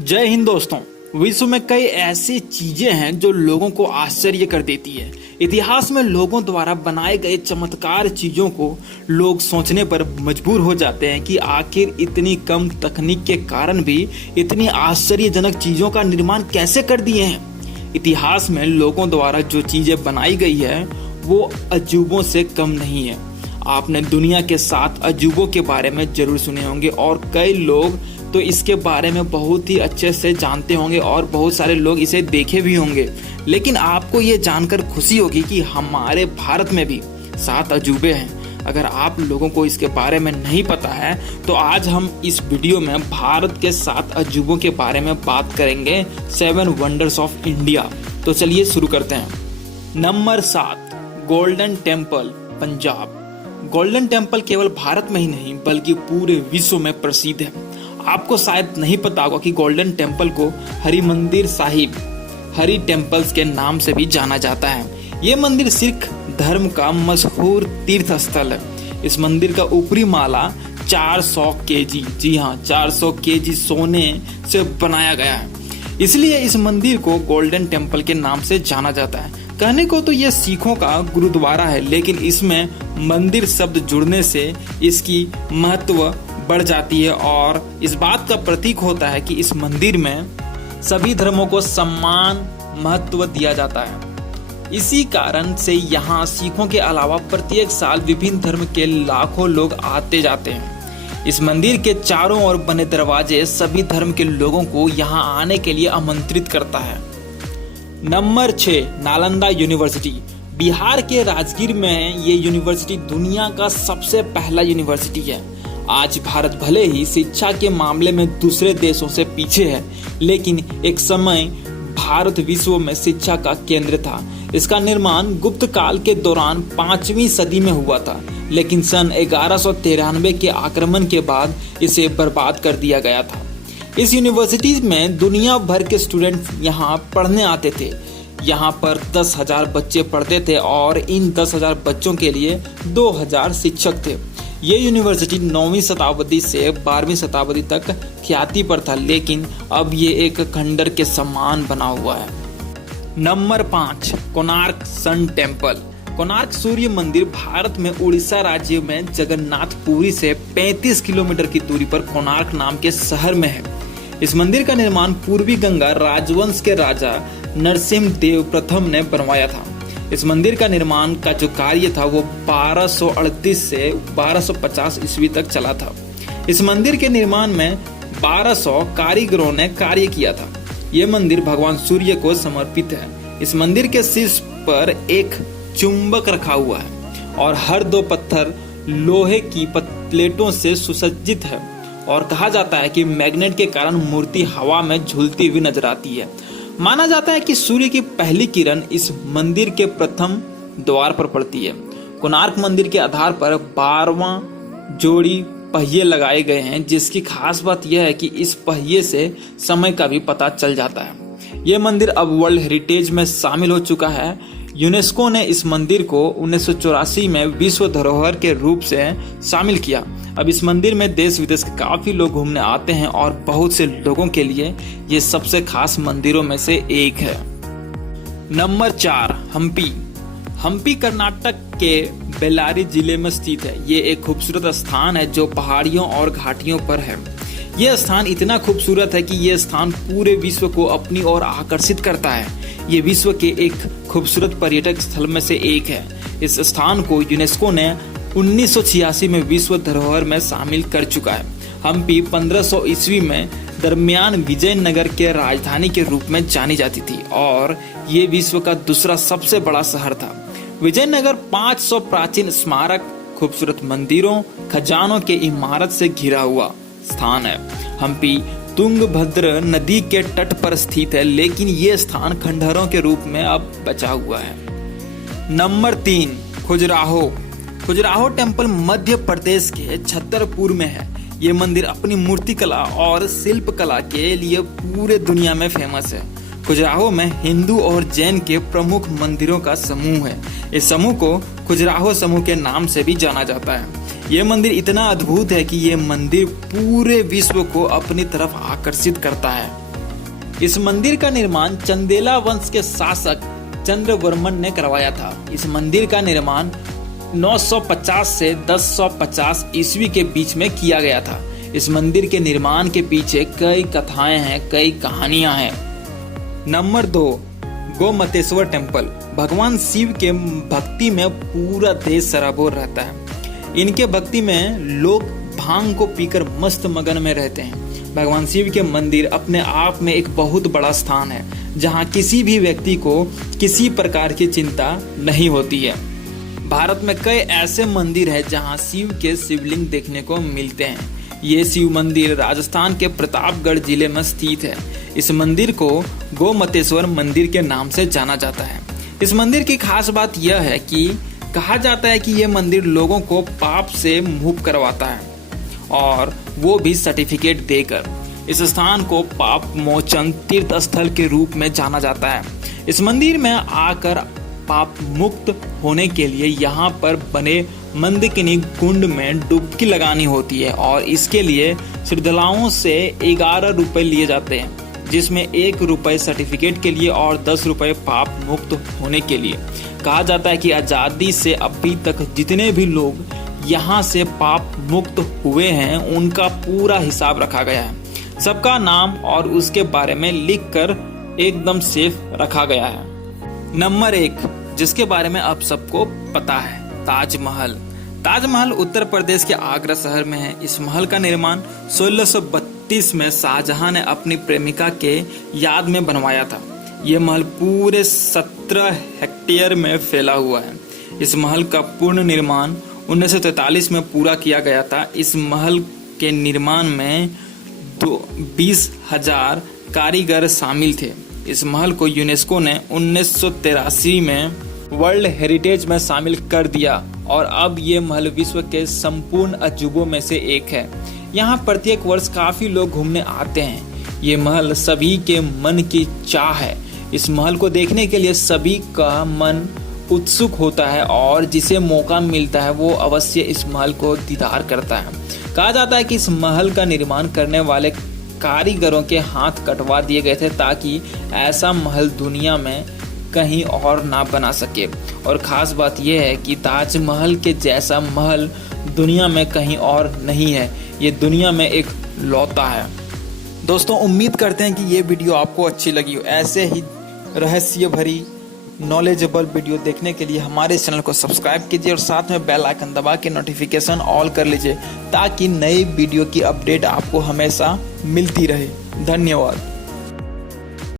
जय हिंद दोस्तों। विश्व में कई ऐसी चीजें हैं जो लोगों को आश्चर्य कर देती है। इतिहास में लोगों द्वारा बनाए गए चमत्कार चीजों को लोग सोचने पर मजबूर हो जाते हैं कि आखिर इतनी कम तकनीक के कारण भी इतनी आश्चर्यजनक चीजों का निर्माण कैसे कर दिए हैं। इतिहास में लोगों द्वारा जो चीजें बनाई गई है वो अजूबों से कम नहीं है। आपने दुनिया के 7 अजूबों के बारे में जरूर सुने होंगे और कई लोग तो इसके बारे में बहुत ही अच्छे से जानते होंगे और बहुत सारे लोग इसे देखे भी होंगे। लेकिन आपको ये जानकर खुशी होगी कि हमारे भारत में भी 7 अजूबे हैं। अगर आप लोगों को इसके बारे में नहीं पता है तो आज हम इस वीडियो में भारत के 7 अजूबों के बारे में बात करेंगे, 7 वंडर्स ऑफ इंडिया। तो चलिए शुरू करते हैं। Number 7, golden temple, Punjab. Golden temple केवल भारत में ही नहीं बल्कि पूरे विश्व में प्रसिद्ध है। आपको शायद नहीं पता होगा कि गोल्डन टेम्पल को हरि मंदिर साहिब, हरि टेम्पल्स के नाम से भी जाना जाता है। ये मंदिर सिख धर्म का मशहूर तीर्थ स्थल है। इस मंदिर का ऊपरी माला 400 केजी, जी हाँ 400 केजी सोने से बनाया गया है। इसलिए इस मंदिर को गोल्डन टेम्पल के नाम से जाना जाता है। कहने को तो यह सिखों का गुरुद्वारा है, लेकिन इसमें मंदिर शब्द जुड़ने से इसकी महत्व बढ़ जाती है और इस बात का प्रतीक होता है कि इस मंदिर में सभी धर्मों को समान महत्व दिया जाता है। इसी कारण से यहाँ सिखों के अलावा प्रत्येक साल विभिन्न धर्म के लाखों लोग आते जाते हैं। इस मंदिर के चारों ओर बने दरवाजे सभी धर्म के लोगों को यहाँ आने के लिए आमंत्रित करता है। Number 6, Nalanda university. बिहार के राजगीर में ये यूनिवर्सिटी दुनिया का सबसे पहला यूनिवर्सिटी है। आज भारत भले ही शिक्षा के मामले में दूसरे देशों से पीछे है, लेकिन एक समय भारत विश्व में शिक्षा का केंद्र था। इसका निर्माण गुप्त काल के दौरान 5वीं सदी में हुआ था, लेकिन सन 1193 के आक्रमण के बाद इसे बर्बाद कर दिया गया था। इस यूनिवर्सिटी में दुनिया भर के स्टूडेंट यहाँ पढ़ने आते थे। यहाँ पर 10,000 बच्चे पढ़ते थे और इन 10,000 बच्चों के लिए 2,000 शिक्षक थे। ये यूनिवर्सिटी 9वीं शताब्दी से 12वीं शताब्दी तक ख्याति पर था, लेकिन अब ये एक खंडर के समान बना हुआ है। Number 5, Konark sun temple. Konark सूर्य मंदिर भारत में उड़ीसा राज्य में जगन्नाथपुरी से 35 किलोमीटर की दूरी पर कोणार्क नाम के शहर में है। इस मंदिर का निर्माण पूर्वी गंगा राजवंश के राजा नरसिम्हदेव प्रथम ने बनवाया था। इस मंदिर का निर्माण का जो कार्य था वो 1238 से 1250 ईस्वी तक चला था। इस मंदिर के निर्माण में 1200 कारीगरों ने कार्य किया था। ये मंदिर भगवान सूर्य को समर्पित है। इस मंदिर के शीर्ष पर एक चुंबक रखा हुआ है और हर 2 पत्थर लोहे की प्लेटों से सुसज्जित है और कहा जाता है कि मैग्नेट के कारण मूर्ति हवा में झूलती हुई नजर आती है। माना जाता है कि सूर्य की पहली किरण इस मंदिर के प्रथम द्वार पर पड़ती है। कोणार्क मंदिर के आधार पर 12वां जोड़ी पहिए लगाए गए हैं, जिसकी खास बात यह है कि इस पहिए से समय का भी पता चल जाता है। यह मंदिर अब वर्ल्ड हेरिटेज में शामिल हो चुका है। यूनेस्को ने इस मंदिर को 1984 में विश्व धरोहर के रूप से शामिल किया। अब इस मंदिर में देश विदेश के काफी लोग घूमने आते हैं और बहुत से लोगों के लिए ये सबसे खास मंदिरों में से एक है। नंबर 4, हम्पी। हम्पी कर्नाटक के बेल्लारी जिले में स्थित है। ये एक खूबसूरत स्थान है जो पहाड़ियों और घाटियों पर है। यह स्थान इतना खूबसूरत है कि यह स्थान पूरे विश्व को अपनी ओर आकर्षित करता है। ये विश्व के एक खूबसूरत पर्यटक स्थल में से एक है। इस स्थान को यूनेस्को ने 1986 में विश्व धरोहर में शामिल कर चुका है। हम्पी 1500 ईस्वी में दरमियान विजयनगर के राजधानी के रूप में जानी जाती थी और ये विश्व का दूसरा सबसे बड़ा शहर था। विजयनगर 500 प्राचीन स्मारक, खूबसूरत मंदिरों, खजानों के इमारत से घिरा हुआ स्थान है। हम्पी तुंगभद्र नदी के तट पर स्थित है, लेकिन ये स्थान खंडहरों के रूप में अब बचा हुआ है। नंबर 3, खजुराहो। खजुराहो टेम्पल मध्य प्रदेश के छतरपुर में है। ये मंदिर अपनी मूर्तिकला और शिल्पकला के लिए पूरे दुनिया में फेमस है। खजुराहो में हिंदू और जैन के प्रमुख मंदिरों का समूह है। इस समूह को खजुराहो समूह के नाम से भी जाना जाता है। ये मंदिर इतना अद्भुत है कि ये मंदिर पूरे विश्व को अपनी तरफ आकर्षित करता है। इस मंदिर का निर्माण चंदेला वंश के शासक चंद्रवर्मन ने करवाया था। इस मंदिर का निर्माण 950 से 1050 ईस्वी के बीच में किया गया था। इस मंदिर के निर्माण के पीछे कई कथाएं हैं, कई कहानियां हैं। Number 2, Gomateshwar temple. भगवान शिव के भक्ति में पूरा देश सराबोर रहता है। इनके भक्ति में लोग भांग को पीकर मस्त मगन में रहते हैं। भगवान शिव के मंदिर अपने आप में एक बहुत बड़ा स्थान है, जहां किसी भी व्यक्ति को किसी प्रकार की चिंता नहीं होती है। भारत में कई ऐसे मंदिर हैं जहां शिव के शिवलिंग देखने को मिलते हैं। ये शिव मंदिर राजस्थान के प्रतापगढ़ जिले में स्थित है। इस मंदिर को गोमतेश्वर मंदिर के नाम से जाना जाता है। इस मंदिर की खास बात यह है कि कहा जाता है कि यह मंदिर लोगों को पाप से मुक्त करवाता है, और वो भी सर्टिफिकेट देकर। इस स्थान को पाप मोचन तीर्थ स्थल के रूप में जाना जाता है। इस मंदिर में आकर पाप मुक्त होने के लिए यहाँ पर बने मंदकिनी कुंड में डुबकी लगानी होती है, और इसके लिए श्रद्धालुओं से 11 रुपए लिए जाते हैं, जिसमें 1 रुपए सर्टिफिकेट के लिए और 10 रुपए पाप मुक्त होने के लिए। कहा जाता है कि आज़ादी से अभी तक जितने भी लोग यहाँ से पाप मुक्त हुए हैं, उनका पूरा हिसाब रखा गया है। सबका नाम और उसके बारे में लिखकर एकदम सेफ रखा गया है। नंबर 1, जिसके बारे में अब सबको पता है, ताजमहल। ताजमहल उत्तर प्रदेश के आगरा शहर में है। इस महल का निर्माण 1632 में शाहजहां ने अपनी प्रेमिका के याद में बनवाया था। यह महल पूरे 17 हेक्टेयर में फैला हुआ है। इस महल का पूर्ण निर्माण 1943 में पूरा किया गया था। इस महल के निर्माण में 20,000 कारीगर शामिल थे। इस महल को यूनेस्को ने 1983 में वर्ल्ड हेरिटेज में शामिल कर दिया, और अब ये महल विश्व के संपूर्ण अजूबों में से एक है। यहाँ प्रत्येक वर्ष काफी लोग घूमने आते हैं। ये महल सभी के मन की चाह है। इस महल को देखने के लिए सभी का मन उत्सुक होता है, और जिसे मौका मिलता है वो अवश्य इस महल को दीदार करता है। कहा जाता है कि इस महल का निर्माण करने वाले कारीगरों के हाथ कटवा दिए गए थे, ताकि ऐसा महल दुनिया में कहीं और ना बना सके। और ख़ास बात यह है कि ताजमहल के जैसा महल दुनिया में कहीं और नहीं है। ये दुनिया में एक लौता है। दोस्तों, उम्मीद करते हैं कि ये वीडियो आपको अच्छी लगी हो। ऐसे ही रहस्य भरी नॉलेजेबल वीडियो देखने के लिए हमारे चैनल को सब्सक्राइब कीजिए और साथ में बेल आइकन दबा के नोटिफिकेशन ऑल कर लीजिए, ताकि नई वीडियो की अपडेट आपको हमेशा मिलती रहे। धन्यवाद।